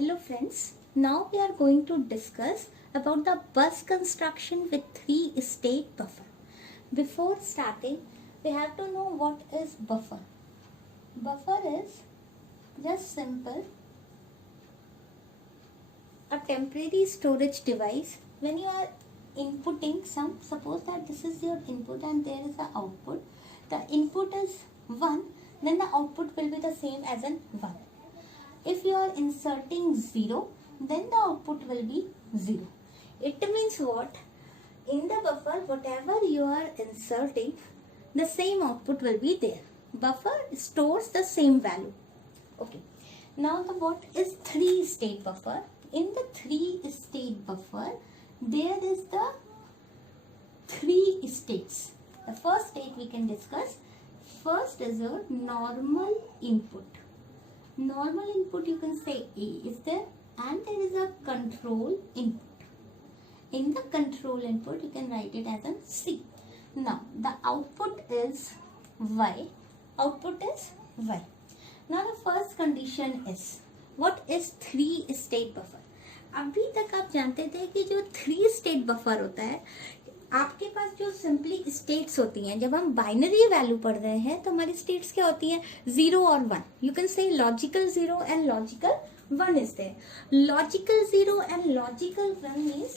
Hello friends, now we are going to discuss about the bus construction with 3-state buffer. Before starting, we have to know what is buffer. Buffer is just simple a temporary storage device when you are inputting some, suppose that this is your input and there is the output. The input is 1, then the output will be the same as an 1. If you are inserting 0, then the output will be 0. It means what? In the buffer, whatever you are inserting, the same output will be there. Buffer stores the same value. Okay. Now what is 3-state buffer? In the 3-state buffer, there is the 3 states. The first state we can discuss. First is your normal input. Normal input, you can say A is there, and there is a control input. In the control input, you can write it as a C. Now the output is Y. Output is Y. Now the first condition is, what is 3-state buffer? अभी तक आप जानते थे कि जो 3-state buffer होता है, आपके पास जो सिंपली स्टेट्स होती हैं, जब हम बाइनरी वैल्यू पढ़ रहे हैं तो हमारी स्टेट्स क्या होती हैं? 0 और 1. You can say logical 0 and logical 1 is there. Logical 0 and logical 1 means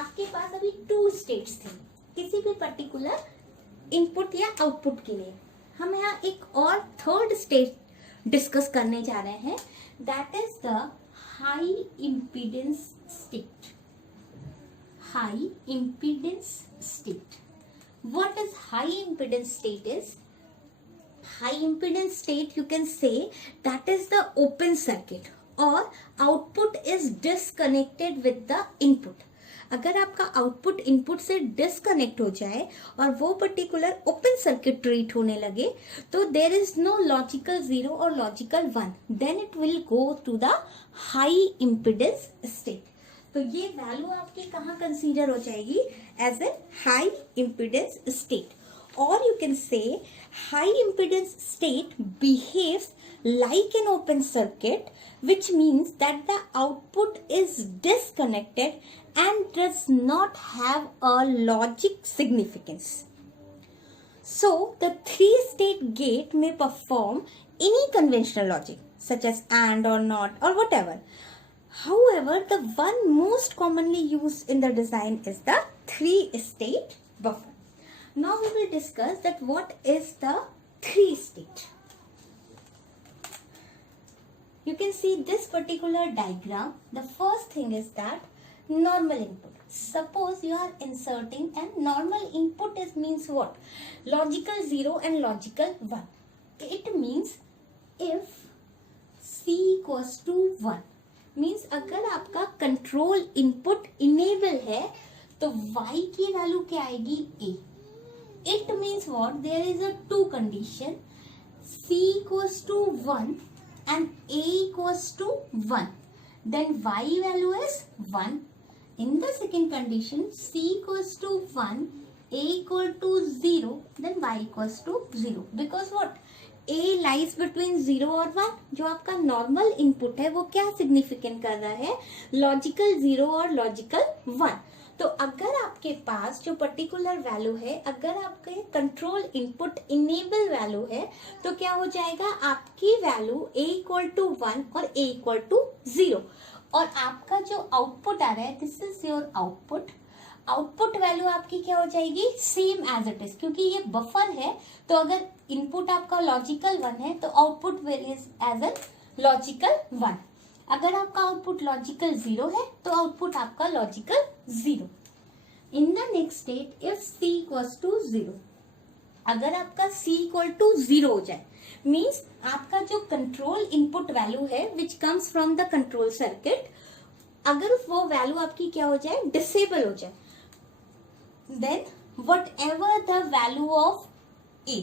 आपके पास अभी 2 स्टेट्स थे किसी भी पर्टिकुलर इनपुट या आउटपुट के लिए. हम यहाँ एक और थर्ड स्टेट डिस्कस करने जा रहे हैं, that is the high impedance state. High impedance state. What is high impedance state is? High impedance state, you can say that is the open circuit or output is disconnected with the input. अगर आपका output input से disconnect हो जाए और वो particular open circuit treat होने लगे तो देर इज नो लॉजिकल 0 और logical 1, then it will go to the high impedance state. तो ये वैल्यू आपकी कहाँ कंसीडर हो जाएगी? As a high impedance state. और you can say high impedance state behaves like an open circuit, which means that the output is disconnected and does not have a logic significance. So the 3-state gate may perform any conventional logic such as AND or NOT or whatever. However, the one most commonly used in the design is the 3-state buffer. Now we will discuss that what is the 3-state. You can see this particular diagram. The first thing is that normal input. Suppose you are inserting, and normal input is means what? Logical 0 and logical 1. It means if C equals to 1 means अगर आपका control input enable है तो y की value क्या आएगी? A. It means what? There is a 2 condition. C equals to 1 and A equals to 1. Then y value is 1. In the second condition, C equals to 1, A equal to 0, then y equals to 0. Because what? A lies between 0 और 1. जो आपका normal input है वो क्या significant कर रहा है? Logical 0 और लॉजिकल 1. तो अगर आपके पास जो पर्टिकुलर वैल्यू है, अगर आपके कंट्रोल इनपुट इनेबल वैल्यू है तो क्या हो जाएगा? आपकी वैल्यू A इक्वल टू 1 और A इक्वल टू 0. और आपका जो आउटपुट आ रहा है, this is your output. Output value आपकी क्या हो जाएगी? Same as it is. क्योंकि ये बफर है तो अगर इनपुट आपका लॉजिकल 1 है तो output will is as a logical 1. अगर आपका आउटपुट लॉजिकल 0 है तो आउटपुट आपका logical 0. In the next state, if C equals to 0, अगर आपका C इक्वल टू 0 हो जाए मीन्स आपका जो कंट्रोल इनपुट वैल्यू है which comes from the control circuit, अगर वो वैल्यू आपकी क्या हो जाए? डिसेबल हो जाए, then whatever the value of A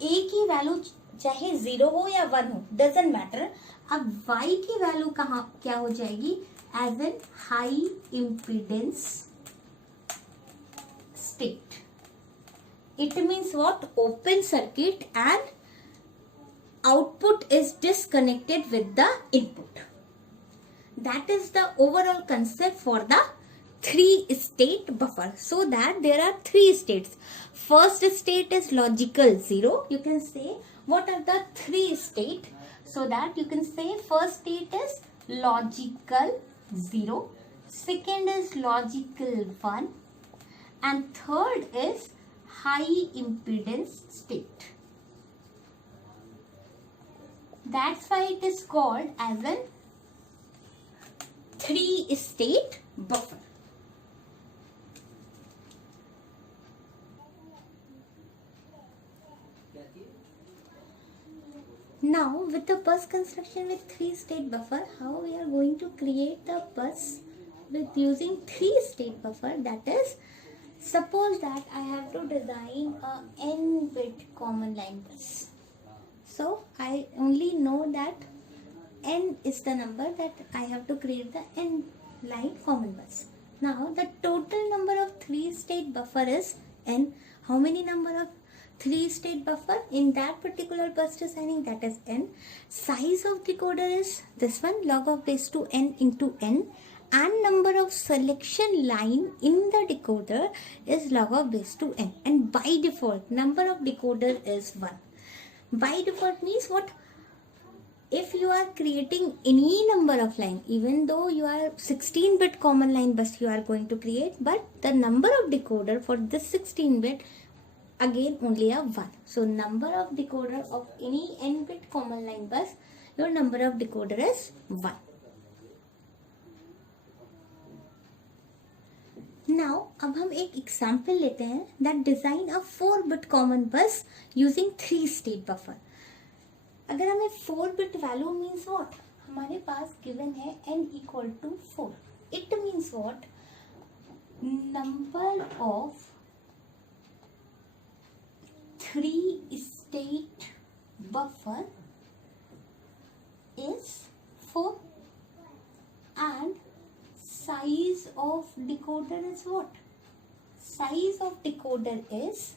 की वैल्यू चाहे 0 हो या 1 हो, डजेंट मैटर. अब y की वैल्यू कहाँ क्या हो जाएगी? As an high impedance state. It means what? Open circuit and output is disconnected with the input. that is the overall concept for the 3-state buffer. So that there are 3 states. First state is logical 0. You can say what are the 3 states. So that you can say first state is logical 0. Second is logical 1. And third is high impedance state. That's why it is called as an 3-state buffer. Now with the bus construction with 3-state buffer, how we are going to create the bus with using 3-state buffer? That is, suppose that I have to design a n-bit common line bus. So I only know that n is the number that I have to create the n line common bus. Now the total number of 3-state buffer is n. How many number of 3-state buffer in that particular bus designing? That is n. Size of decoder is this one, log of base to n into n. And number of selection line in the decoder is log of base to n. And by default, number of decoder is 1. By default means what? If you are creating any number of line, even though you are 16-bit common line bus you are going to create, but the number of decoder for this 16-bit again only a 1. So number of decoder of any n-bit common line bus, your number of decoder is 1. Now अब हम एक example लेते हैं that design a 4-bit common bus using 3-state buffer. अगर हमें 4-bit value means what? हमारे पास given है n equal to 4. It means what? Number of 3-state buffer is 4 and size of decoder is what? Size of decoder is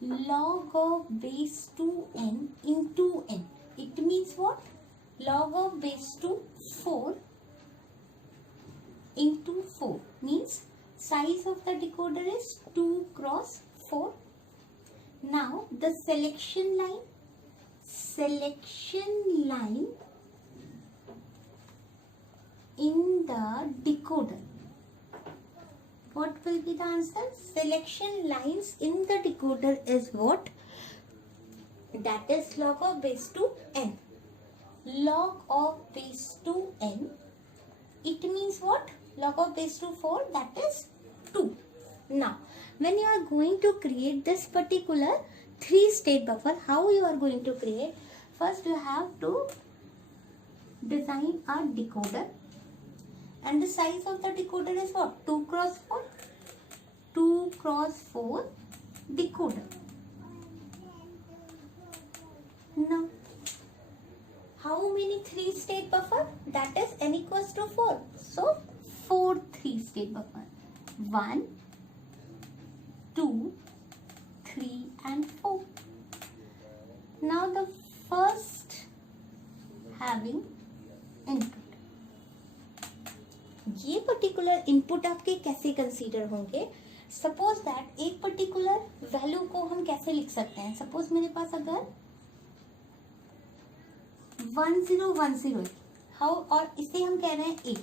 log of base to n into n. It means what? Log of base to 4 into 4 means size of the decoder is 2 cross 4. Now the selection line in the decoder. What will be the answer? Selection lines in the decoder is what? That is log of base to n. Log of base to n. It means what? Log of base to 4, that is 2. Now, when you are going to create this particular 3-state buffer, how you are going to create? First, you have to design a decoder. And the size of the decoder is what? 2 cross 4. 2 cross 4 decoder. Now, how many 3-state buffer? That is n equals to 4. So, 4 3-state buffer. 1, 2, 3 and 4. Now, the first having input. ये particular input आपके कैसे consider होंगे? Suppose that एक particular value को हम कैसे लिख सकते हैं? सपोज मेरे पास अगर 1010 हाउ और इसे हम कह रहे हैं ए,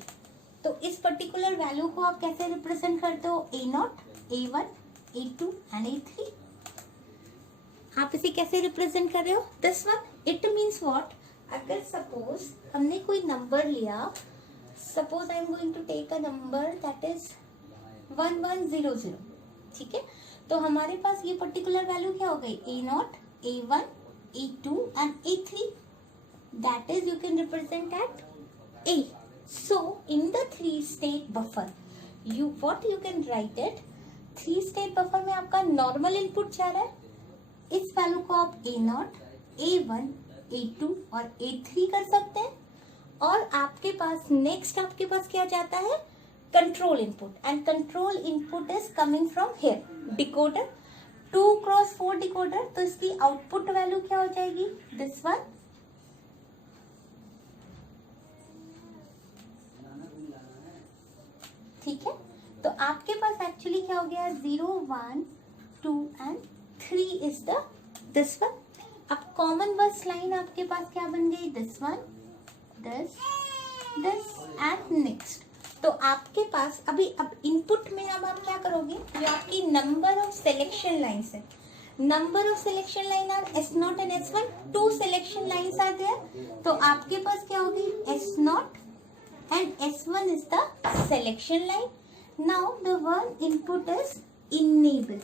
तो इस पर्टिकुलर वैल्यू को आप कैसे रिप्रेजेंट करते हो? A0, A1, A2 and A3. आप इसे कैसे रिप्रेजेंट कर रहे हो? This one. It means what? अगर सपोज हमने कोई नंबर लिया, suppose I am going to take a number that is 1100. ठीक है, तो हमारे पास ये पर्टिकुलर वैल्यू क्या हो गई? A0, A1, A2 and A3. That is you can represent at A. So in the 3-state buffer you what you can write it? 3-state buffer में आपका नॉर्मल इनपुट जा रहा है, इस वैल्यू को आप A0, A1, A2 और A3 कर सकते हैं. और आपके पास नेक्स्ट आपके पास क्या जाता है? Control input. And control input is coming from here decoder. 2 cross 4 decoder, तो इसकी आउटपुट वैल्यू क्या हो जाएगी? This one. एक्चुअली क्या हो गया, 0 1 2 and 3 is the this one. अब कॉमन बस लाइन आपके पास क्या बन गई, this one, this and next. तो आपके पास अभी अब इनपुट में अब आप क्या करोगे, जो आपकी नंबर ऑफ सिलेक्शन लाइन्स है, number of selection line are S0 and S1, 2 selection lines are there. तो आपके पास क्या होगी, S0 and S1 is the selection line. Now the one input is enable.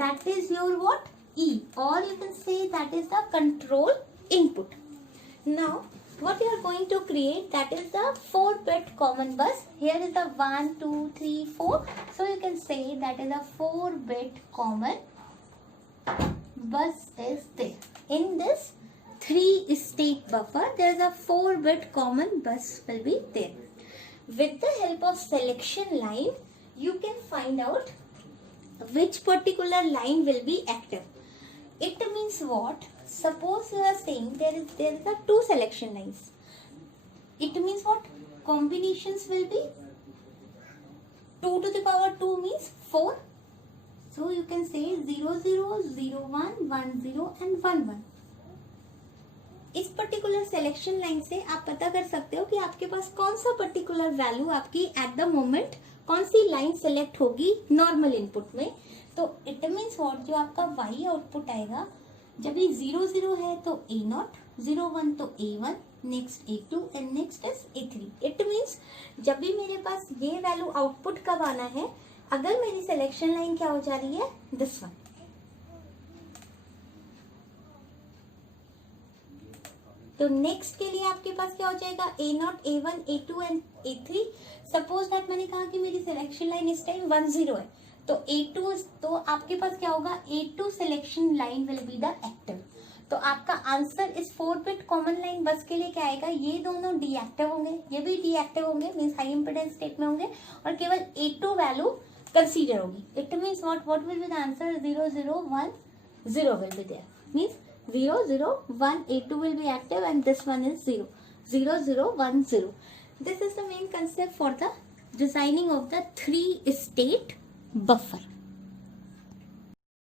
That is your what, E, or you can say that is the control input. Now what you are going to create, that is the 4-bit common bus. Here is the 1 2 3 4, so you can say that is a 4-bit common bus is there. In this 3-state buffer, there is a 4-bit common bus will be there. With the help of selection line, you can find out which particular line will be active. It means what? Suppose you are saying there is a 2 selection lines. It means what? Combinations will be 2 to the power 2 means 4. So you can say 0 0 0 1 1 0 and 1 1. इस particular selection line से आप पता कर सकते हो कि आपके पास कौन सा पर्टिकुलर वैल्यू आपकी एट द मोमेंट कौन सी लाइन सेलेक्ट होगी नॉर्मल इनपुट में. तो इट मीन्स व्हाट, जो आपका y आउटपुट आएगा, जब ये 0 0 है तो A0, 0 1 तो A1, next A2 and next is A3. It means जब भी मेरे पास ये वैल्यू आउटपुट कब आना है, अगर मेरी सिलेक्शन लाइन क्या हो जा रही है, दिस वन. तो नेक्स्ट के लिए आपके पास क्या हो जाएगा, A0, A1, A2 and A3. Suppose that मैंने कहा कि मेरी सिलेक्शन लाइन इस टाइम 1 0 है, तो A2, तो आपके पास क्या होगा, A2 selection line will be the active. तो आपका आंसर इस 4-बिट कॉमन लाइन बस के लिए क्या आएगा, ये दोनों डीएक्टिव होंगे, ये भी डीएक्टिव होंगे, मीन्स हाई इम्पिडेंस स्टेट में होंगे, और केवल A2 वैल्यू कंसीडर होगी. It means what will be the answer, 0 0 1 0 will be there. Means 0 0 1 A2 will be active and this one is 0 0 0 1 0. This is the main concept for the designing of the 3-state buffer.